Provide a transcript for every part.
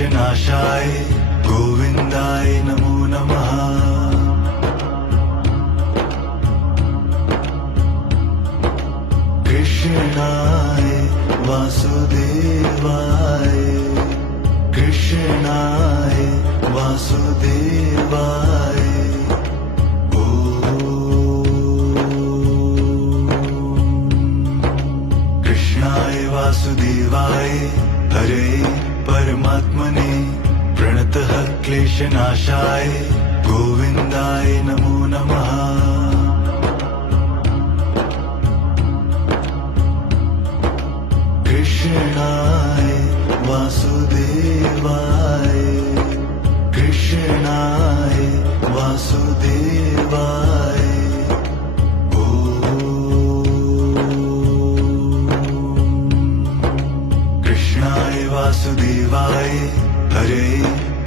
क्लेशनाशाय गोविन्दाय नमो नमः। कृष्णाय वासुदेवाय कृष्णाय वासुदेवाय कृष्णाय वासुदेवाय हरे परमात्मने प्रणतः क्लेशनाशाय गोविन्दाय नमो नमः। कृष्णाय वासुदेवाय कृष्णाय वासुदेवाय कृष्णाय वासुदेवाय हरे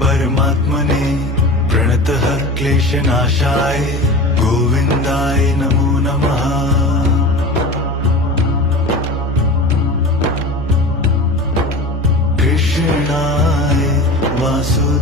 परमात्मने प्रणतः क्लेशनाशाय गोविन्दाय नमो नमः। कृष्णाय वासुदेवाय